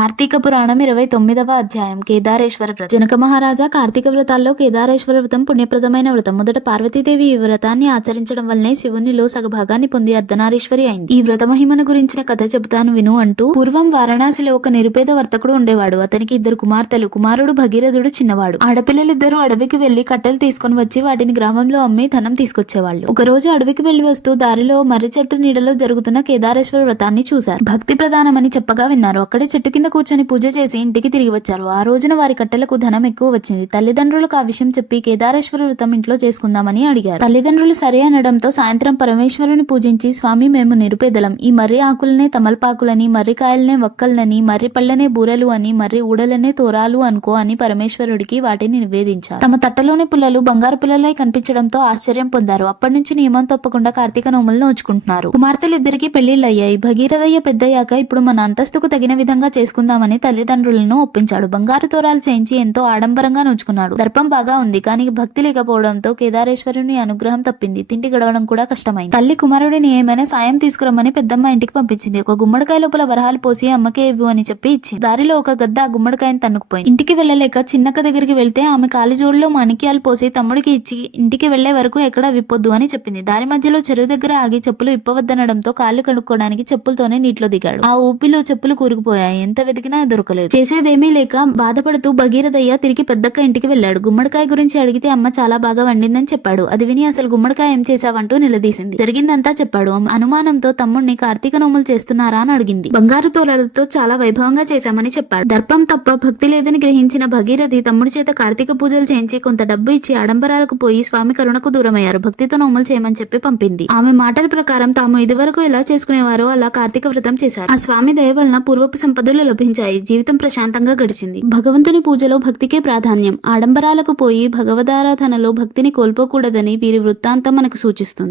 కార్తీక పురాణం ఇరవై తొమ్మిదవ అధ్యాయం. కేదారేశ్వర వ్రతం. జనక మహారాజా కార్తీక వ్రతాల్లో కేదారేశ్వర వ్రతం పుణ్యప్రదమైన వ్రతం. మొదట పార్వతీదేవి ఈ వ్రతాన్ని ఆచరించడం వల్లనే శివునిలో సగభాగాన్ని పొంది అర్ధనారీశ్వరి అయింది. ఈ వ్రత మహిమను గురించిన కథ చెబుతాను విను అంటూ పూర్వం వారణాసిలో ఒక నిరుపేద వర్తకుడు ఉండేవాడు. అతనికి ఇద్దరు కుమార్తెలు. కుమారుడు భగీరథుడు చిన్నవాడు. ఆడపిల్లలిద్దరూ అడవికి వెళ్ళి కట్టెలు తీసుకొని వచ్చి వాటిని గ్రామంలో అమ్మి ధనం తీసుకొచ్చేవాళ్ళు. ఒక రోజు అడవికి వెళ్ళి వస్తూ దారిలో మర్రి చెట్టు నీడలో జరుగుతున్న కేదారేశ్వర వ్రతాన్ని చూశారు. భక్తి ప్రధానమని చెప్పగా విన్నారు. అక్కడే చెట్టు కింద కూర్చొని పూజ చేసి ఇంటికి తిరిగి వచ్చారు. ఆ రోజున వారి కట్టెలకు ధనం ఎక్కువ వచ్చింది. తల్లిదండ్రులకు ఆ విషయం చెప్పి కేదారేశ్వర వ్రతం ఇంట్లో చేసుకుందామని అడిగారు. తల్లిదండ్రులు సరే అనడంతో సాయంత్రం పరమేశ్వరుని పూజించి స్వామి మేము నిరుపేదలం. ఈ మర్రి ఆకులనే తమలపాకులని మర్రి కాయలనే వక్కలనని మర్రి పళ్ళనే బూరెలు అని మర్రి ఊడలనే తోరాలు అనుకో అని పరమేశ్వరుడికి వాటిని నివేదించారు. తమ తట్టలోని పుల్లలు బంగారు పుల్లలై కనిపించడంతో ఆశ్చర్యం పొందారు. అప్పటి నుంచి నియమం తప్పకుండా కార్తీక నోములు నోచుకుంటున్నారు. కుమార్తెలిద్దరికి పెళ్ళిళ్ళయ్యాయి భగీరథయ్య పెద్దయ్యాక ఇప్పుడు మన అంతస్తుకు తగిన విధంగా చేసుకుందామని తల్లిదండ్రులను ఒప్పించాడు. బంగారు తోరాలు చేయించి ఎంతో ఆడంబరంగా నోచుకున్నాడు. దర్పం బాగా ఉంది కానీ భక్తి లేకపోవడంతో కేదారేశ్వరుని అనుగ్రహం తప్పింది. తిండి గడవడం కూడా కష్టమైంది. తల్లి కుమారుడిని ఏమైనా సాయం తీసుకురమ్మని పెద్దమ్మ ఇంటికి పంపించింది. ఒక గుమ్మడికాయ లోపల వరహాలు పోసి అమ్మకే ఇవ్వు అని చెప్పి ఇచ్చింది. దారిలో ఒక గద్ద ఆ గుమ్మడికాయని తన్నుకుపోయింది. ఇంటికి వెళ్ళలేక చిన్నక్క దగ్గరికి వెళ్తే ఆమె కాలిజోడులో మాణిక్యాలు పోసి తమ్ముడికి ఇచ్చి ఇంటికి వెళ్ళే వరకు ఎక్కడ విప్పొద్దు అని చెప్పింది. దారి మధ్యలో చెరువు దగ్గర ఆగి చెప్పులు విప్పవద్దనడంతో కాళ్ళు కడుక్కోవడానికి చెప్పులతోనే నీటిలో దిగాడు. ఆ ఊపిలో చెప్పులు కూరుకుపోయాయి. ఎంత వెతికినా దొరకలేదు. చేసేదేమీ లేక బాధపడుతూ భగీరథయ్య తిరిగి పెద్దక్క ఇంటికి వెళ్ళాడు. గుమ్మడికాయ గురించి అడిగితే అమ్మ చాలా బాగా వండిందని చెప్పాడు. అది విని అసలు గుమ్మడికాయ ఏం చేశావంటూ నిలదీసింది. జరిగిందంతా చెప్పాడు. అనుమానంతో తమ్ముడిని కార్తీక నోములు చేస్తున్నారా అని అడిగింది. బంగారు తోలలతో చాలా వైభవంగా చేశామని చెప్పాడు. దర్పం తప్ప భక్తి లేదని గ్రహించిన భగీరథి తమ్ముడి చేత కార్తీక పూజలు చేయించి కొంత డబ్బు ఇచ్చి ఆడంబరాలకు పోయి స్వామి కరుణకు దూరమయ్యారు. భక్తితో నోములు చేయమని చెప్పి పంపింది. ఆమె మాటల ప్రకారం తాము ఇదివరకు ఎలా చేసుకునేవారో అలా కార్తీక వ్రతం చేశారు. ఆ స్వామి దయ వలన పూర్వపు సంపదలు లభించాయి జీవితం ప్రశాంతంగా గడిచింది. భగవంతుని పూజలో భక్తికే ప్రాధాన్యం. ఆడంబరాలకు పోయి భగవదారాధనలో భక్తిని కోల్పోకూడదని వీరి వృత్తాంతం మనకు సూచిస్తుంది.